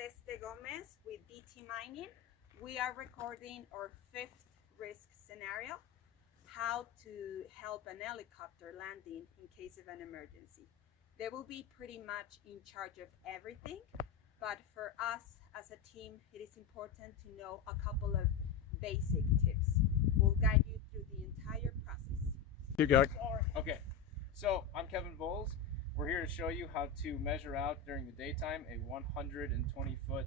Celeste Gomez with DT Mining. We are recording our fifth risk scenario, how to help an helicopter landing in case of an emergency. They will be pretty much in charge of everything, but for us as a team, it is important to know a couple of basic tips. We'll guide you through the entire process. Keep going. Okay, so I'm Kevin Voles. We're here to show you how to measure out during the daytime a 120-foot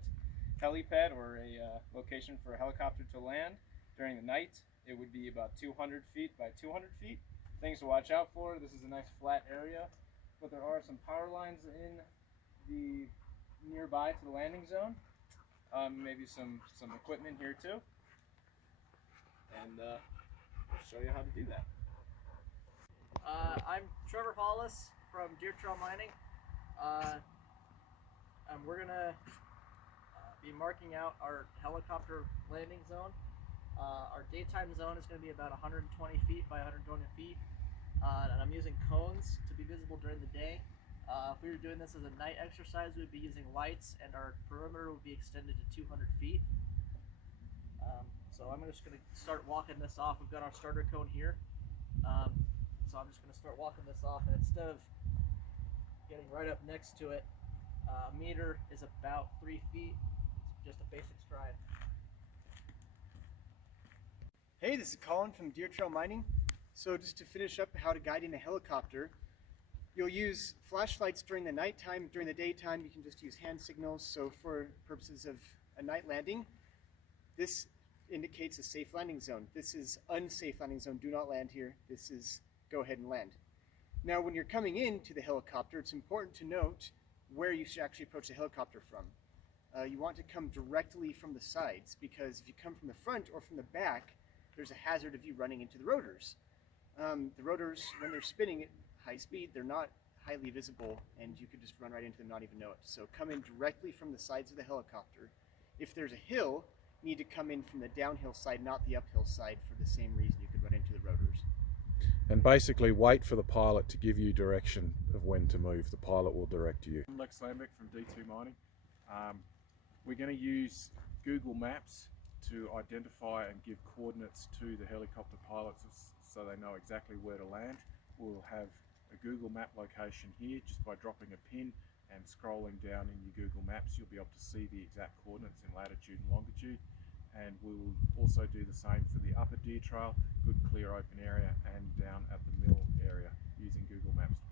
helipad or a location for a helicopter to land. During the night, it would be about 200 feet by 200 feet. Things to watch out for: this is a nice flat area, but there are some power lines in the nearby to the landing zone. Maybe some equipment here too, and I'll show you how to do that. I'm Trevor Hollis from Deer Trail Mining, and we're gonna be marking out our helicopter landing zone. Our daytime zone is going to be about 120 feet by 120 feet, and I'm using cones to be visible during the day. If we were doing this as a night exercise, we'd be using lights, and our perimeter would be extended to 200 feet. So I'm just going to start walking this off. We've got our starter cone here. So I'm just going to start walking this off, and instead of getting right up next to it, a meter is about 3 feet. It's just a basic stride. Hey, this is Colin from Deer Trail Mining. So just to finish up how to guide in a helicopter, you'll use flashlights during the nighttime. During the daytime, you can just use hand signals. So for purposes of a night landing, this indicates a safe landing zone. This is unsafe landing zone. Do not land here. This is go ahead and land. Now, when you're coming into the helicopter, it's important to note where you should actually approach the helicopter from. You want to come directly from the sides, because if you come from the front or from the back, there's a hazard of you running into the rotors. The rotors, when they're spinning at high speed, they're not highly visible, and you could just run right into them and not even know it. So come in directly from the sides of the helicopter. If there's a hill, you need to come in from the downhill side, not the uphill side, for the same reason you could run into the rotors. And basically wait for the pilot to give you direction of when to move. The pilot will direct you. I'm Lex Lambeck from D2 Mining. We're going to use Google Maps to identify and give coordinates to the helicopter pilots so they know exactly where to land. We'll have a Google Map location here. Just by dropping a pin and scrolling down in your Google Maps, you'll be able to see the exact coordinates in latitude and longitude. And we'll also do the same for the upper Deer Trail, good clear open area, and down at the mill area using Google Maps